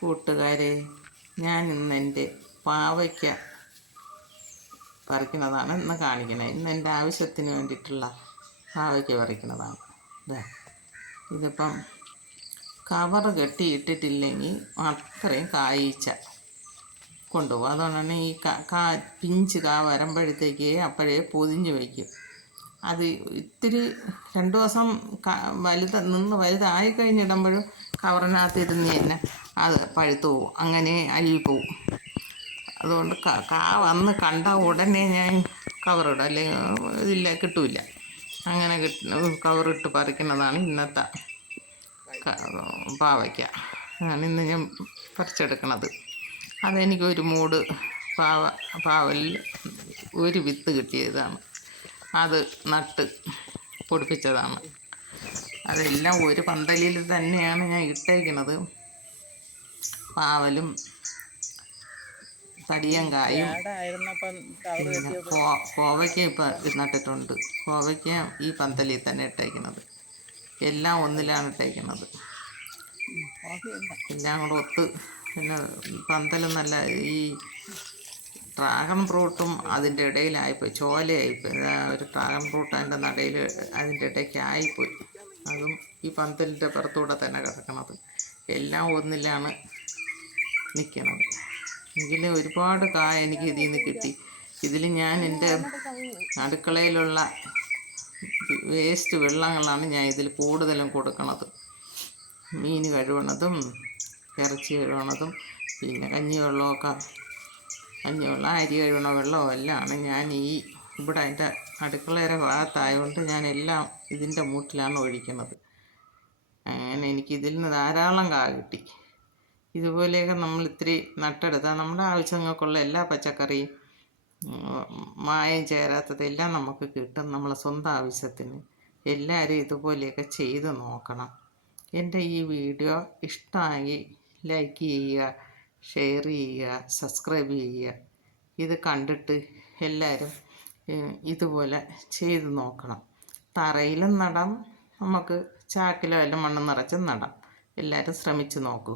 കൂട്ടുകാരെ ഞാൻ ഇന്ന് എന്റെ പാവയ്ക്ക പറിക്കുന്നതാണ് ഇന്ന് കാണിക്കുന്നത്. ഇന്ന് എന്റെ ആവശ്യത്തിന് വേണ്ടിയിട്ടുള്ള പാവയ്ക്ക പറിക്കുന്നതാണ്. ഇതാ ഇതിപ്പം കവർ കെട്ടിയിട്ടിട്ടില്ലെങ്കിൽ അത്രയും കായ്ച്ച കൊണ്ടുപോകും. അതുകൊണ്ടാണ് ഈ കാ പിഞ്ച് കാ വരുമ്പോഴത്തേക്ക് അപ്പോഴേ പൊതിഞ്ഞ് വയ്ക്കും. അത് ഇത്തിരി രണ്ട് ദിവസം വലുത് നിന്ന് വലുതായി കഴിഞ്ഞിടുമ്പോഴും കവറിനകത്ത് ഇരുന്ന് തന്നെ അത് പഴുത്തു പോവും. അങ്ങനെ അഴുകി പോവും. അതുകൊണ്ട് ക- വന്ന് കണ്ട ഉടനെ ഞാൻ കവറിടും അല്ലെങ്കിൽ ഇതില്ല കിട്ടൂല അങ്ങനെ കിട്ട കവറിട്ട് പറിക്കുന്നതാണ് ഇന്നത്തെ പാവയ്ക്ക. ആണ് ഇന്ന് ഞാൻ പറിച്ചെടുക്കണത്. അതെനിക്ക് ഒരു മൂട് പാവ പാവലിൽ ഒരു വിത്ത് കിട്ടിയതാണ്. അത് നട്ട് പൊടിപ്പിച്ചതാണ്. അതെല്ലാം ഒരു പന്തലിൽ തന്നെയാണ് ഞാൻ ഇട്ടേക്കണത്. പാവലും തടിയങ്കായും പിന്നെ കോവയ്ക്ക ഇപ്പം നട്ടിട്ടുണ്ട് കോവയ്ക്ക ഈ പന്തലിൽ തന്നെ ഇട്ടേക്കുന്നത് എല്ലാം ഒന്നിലാണ് ഇട്ടേക്കുന്നത് എല്ലാം കൂടെ ഒത്ത് പിന്നെ പന്തലും നല്ല ഈ ഡ്രാഗൺ ഫ്രൂട്ടും അതിന്റെ ഇടയിലായിപ്പോയി. ചോലയായിപ്പോയി. ഒരു ഡ്രാഗൺ ഫ്രൂട്ട് അതിന്റെ നടയിൽ അതിന്റെ ഇടയ്ക്ക് ആയിപ്പോയി. അതും ഈ പന്തലിന്റെ പുറത്തൂടെ തന്നെ കിടക്കണത്. എല്ലാം ഒന്നിലാണ് നിൽക്കണത് എനിക്ക് ഒരുപാട് കായ എനിക്ക് ഇതിൽ നിന്ന് കിട്ടി. ഇതിൽ ഞാൻ എന്റെ അടുക്കളയിലുള്ള വേസ്റ്റ് വെള്ളങ്ങളാണ് ഞാൻ ഇതിൽ കൂടുതലും കൊടുക്കണത്. മീൻ കഴുകണതും ഇറച്ചി കഴുകണതും പിന്നെ കഞ്ഞിവെള്ളമൊക്കെ കഞ്ഞിവെള്ളം അരി കഴുകണ വെള്ളവും എല്ലാമാണ് ഞാൻ ഈ ഇവിടെ എന്റെ അടുക്കളയുടെ ഭാഗത്തായതുകൊണ്ട് ഞാൻ എല്ലാം ഇതിന്റെ മൂട്ടിലാണ് ഒഴിക്കുന്നത്. അങ്ങനെ എനിക്കിതിൽ നിന്ന് ധാരാളം കാ കിട്ടി. ഇതുപോലെയൊക്കെ നമ്മൾ ഇത്തിരി നട്ടെടുത്താൽ നമ്മുടെ ആവശ്യങ്ങൾക്കുള്ള എല്ലാ പച്ചക്കറിയും മായം ചേരാത്തതെല്ലാം നമുക്ക് കിട്ടും നമ്മളെ സ്വന്തം ആവശ്യത്തിന്. എല്ലാവരും ഇതുപോലെയൊക്കെ ചെയ്ത് നോക്കണം. എന്റെ ഈ വീഡിയോ ഇഷ്ടമായി ലൈക്ക് ചെയ്യുക ഷെയർ ചെയ്യുക സബ്സ്ക്രൈബ് ചെയ്യുക. ഇത് കണ്ടിട്ട് എല്ലാവരും ഇതുപോലെ ചെയ്ത് നോക്കണം. തറയിലും നടാം നമുക്ക് ചാക്കിലോ എല്ലാം മണ്ണ് നിറച്ചും നടാം. എല്ലാവരും ശ്രമിച്ചു നോക്കൂ.